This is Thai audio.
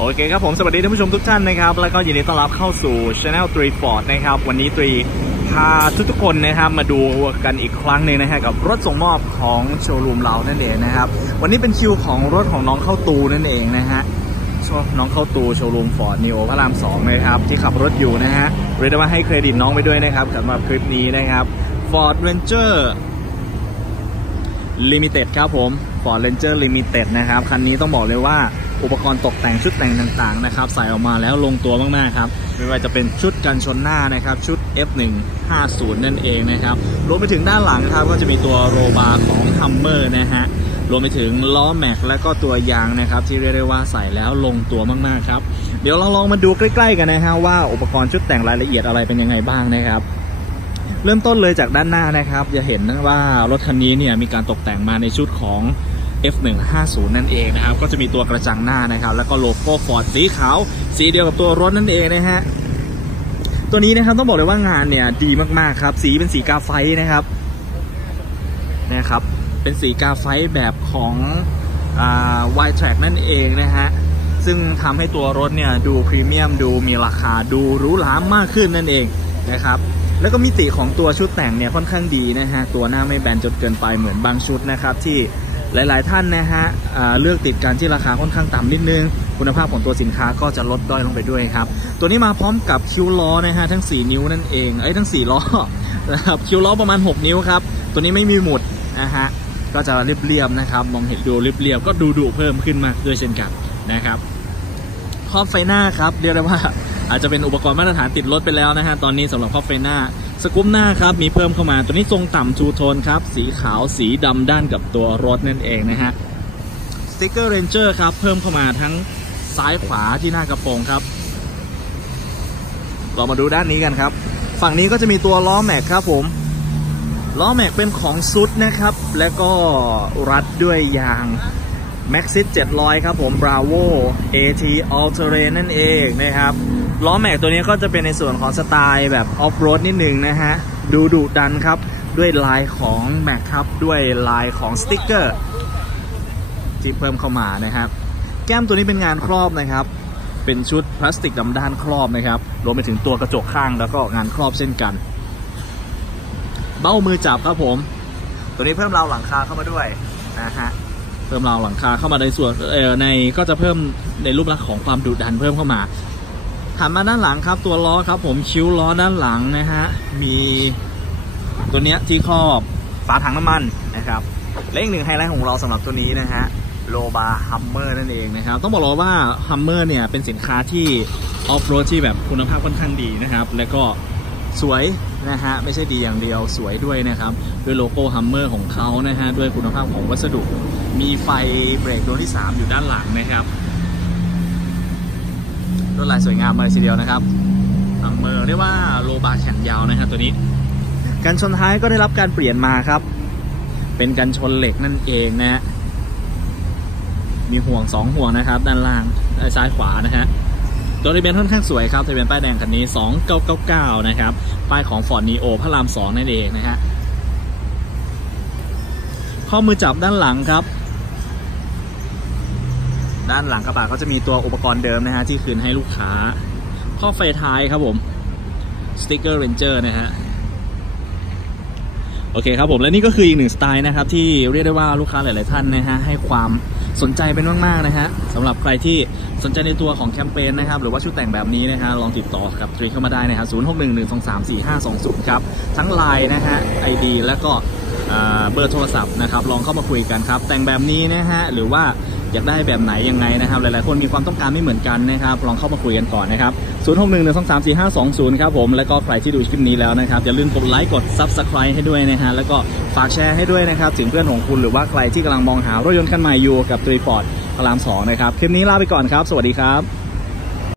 โอเคครับผมสวัสดีท่านผู้ชมทุกท่านนะครับ แล้วก็ยินดีต้อนรับเข้าสู่ Channel 3 Ford นะครับ วันนี้ตรีพาทุกๆคนนะครับมาดูกันอีกครั้งหนึ่งนะฮะกับรถส่งมอบของโชว์รูมเรานั่นเองนะครับ วันนี้เป็นคิวของรถของน้องเข้าตูนั่นเองนะฮะน้องเข้าตูโชว์รูมฟอร์ดนิโอพระราม2นะครับที่ขับรถอยู่นะฮะเรียกได้ว่าให้เครดิตน้องไปด้วยนะครับสำหรับคลิปนี้นะครับ Ford Ranger Limited ครับผม Ford Ranger Limited นะครับคันนี้ต้องบอกเลยว่า อุปกรณ์ตกแต่งชุดแต่งต่างๆนะครับใส่ออกมาแล้วลงตัวมากๆครับไม่ว่าจะเป็นชุดกันชนหน้านะครับชุด F150 นั่นเองนะครับรวมไปถึงด้านหลังครับก็จะมีตัวโรบาร์ของ Hummer นะฮะรวมไปถึงล้อแม็กและก็ตัวยางนะครับที่เรียกได้ว่าใส่แล้วลงตัวมากๆครับเดี๋ยวเราลองมาดูใกล้ๆกันนะฮะว่าอุปกรณ์ชุดแต่งรายละเอียดอะไรเป็นยังไงบ้างนะครับเริ่มต้นเลยจากด้านหน้านะครับ จะเห็นว่า รถคันนี้เนี่ยมีการตกแต่งมาในชุดของ F150 นั่นเองนะครับ ก็จะมีตัวกระจังหน้านะครับ แล้วก็โลโก้ฟอร์ดสีขาว สีเดียวกับตัวรถนั่นเองนะฮะ ตัวนี้นะครับต้องบอกเลยว่างานเนี่ยดีมากๆครับ สีเป็นสีกาไฟนะครับ นะครับ เป็นสีกาไฟแบบของวายแทร็กนั่นเองนะฮะ ซึ่งทำให้ตัวรถเนี่ยดูพรีเมียมดูมีราคาดูหรูหรามากขึ้นนั่นเองนะครับแล้วก็มิติของตัวชุดแต่งเนี่ยค่อนข้างดีนะฮะ ตัวหน้าไม่แบนจนเกินไปเหมือนบางชุดนะครับที่ หลาย ๆ ท่านนะฮะเลือกติดกันที่ราคาค่อนข้างต่ำนิดนึง คุณภาพของตัวสินค้าก็จะลดด้อยลงไปด้วยครับ ตัวนี้มาพร้อมกับคิวล้อนะฮะทั้ง 4 นิ้วนั่นเองไอ้ทั้ง 4 ล้อนะครับคิวล้อประมาณ 6 นิ้วครับ ตัวนี้ไม่มีหมุดนะฮะก็จะเรียบๆนะครับ มองเห็นดูเรียบๆก็ดูดุเพิ่มขึ้นมากด้วยเช่นกันนะครับครอบไฟหน้าครับเรียกได้ว่า อาจจะเป็นอุปกรณ์มาตรฐานติดรถไปแล้วนะฮะ ตอนนี้สำหรับครอบไฟหน้า สกุปหน้าครับ มีเพิ่มเข้ามา ตัวนี้ทรงต่ำทูโทนครับ สีขาวสีดำด้านกับตัวรถนั่นเองนะฮะ สติ๊กเกอร์เรนเจอร์ครับ เพิ่มเข้ามาทั้งซ้ายขวาที่หน้ากระโปรงครับ เรามาดูด้านนี้กันครับ ฝั่งนี้ก็จะมีตัวล้อแม็กครับผมล้อแม็กเป็นของซุดนะครับ และก็รัดด้วยยาง Maxxis 700 ครับผม Bravo AT All Terrain นั่นเองนะครับ ล้อแม็กตัวนี้ก็จะเป็นในส่วนของสไตล์แบบออฟโรดนิดหนึ่งนะฮะ ดูดุดันครับ ด้วยลายของแม็กครับ ด้วยลายของสติ๊กเกอร์ที่เพิ่มเข้ามานะครับ แก้มตัวนี้เป็นงานครอบนะครับ เป็นชุดพลาสติกดำด้านครอบนะครับ รวมไปถึงตัวกระจกข้างแล้วก็งานครอบเช่นกัน เบ้ามือจับครับผม ตัวนี้เพิ่มราวหลังคาเข้ามาด้วยนะฮะเพิ่มราวหลังคาเข้ามาในส่วนในก็จะเพิ่มในรูปลักษณ์ของความดุดันเพิ่มเข้ามา หันมาด้านหลังครับตัวล้อครับ ผมคิ้วล้อด้านหลังนะฮะมีตัวเนี้ยที่ครอบฝาถังน้ำมันนะครับและอีกหนึ่งไฮไลท์ของเราสำหรับตัวนี้นะฮะโลบาฮัมเมอร์นั่นเองนะครับต้องบอกเลยว่าฮัมเมอร์เนี่ยเป็นสินค้าที่ออฟโรดที่แบบคุณภาพค่อนข้างดีนะครับ แล้วก็สวยนะฮะไม่ใช่ดีอย่างเดียวสวยด้วยนะครับด้วยโลโก้ฮัมเมอร์ของเขานะฮะด้วยคุณภาพของวัสดุ มีไฟเบรกดวงที่ 3 อยู่ด้านหลังนะครับ ลวดลายสวยงามเลยทีเดียวนะครับฮัมเมอร์เรียกว่าโลบาแขนยาวนะครับตัวนี้ กันชนท้ายก็ได้รับการเปลี่ยนมาครับ เป็นกันชนเหล็กนั่นเองนะฮะมีห่วง 2 ห่วงนะครับ ด้านล่างด้านซ้ายขวานะฮะตัวทะเบียนค่อนข้างสวยครับทะเบียนป้ายแดงคันนี้ 2999 นะครับ ป้ายของ Ford Neo พระราม 2 นั่นเองนะฮะข้อมือจับด้านหลังครับ ด้านหลังกระบะก็จะมีตัวอุปกรณ์เดิมนะฮะที่คืนให้ลูกค้าข้อไฟท้ายครับผมสติ๊กเกอร์เรนเจอร์นะฮะโอเคครับผมและนี่ก็คืออีกหนึ่งสไตล์นะครับที่เรียกได้ว่าลูกค้าหลาย ๆ ท่านนะฮะให้ความสนใจเป็นมาก ๆ นะฮะสำหรับใครที่สนใจในตัวของแคมเปญนะครับหรือว่าชุดแต่งแบบนี้นะฮะลองติดต่อกับตรีเข้ามาได้นะครับ0 6 1 1 2 3 4 5 2 0ครับ ทั้งไลน์นะฮะไอดีแล้วก็เบอร์โทรศัพท์นะครับลองเข้ามาคุยกันครับ แต่งแบบนี้นะฮะหรือว่า อยากได้แบบไหนยังไงนะครับ หลายๆ คนมีความต้องการไม่เหมือนกันนะครับ ลองเข้ามาคุยกันก่อนนะครับ 0 6 1 1 2 3 4 5 2 0 ครับผม แล้วก็ใครที่ดูคลิปนี้แล้วนะครับ อย่าลืมกดไลค์กด Subscribe ให้ด้วยนะฮะ แล้วก็ฝากแชร์ให้ด้วยนะครับ ถึงเพื่อนของคุณหรือว่าใครที่กำลังมองหารถยนต์คันใหม่อยู่กับตรีฟอร์ดพระราม2นะครับ คลิปนี้ลาไปก่อนครับ สวัสดีครับ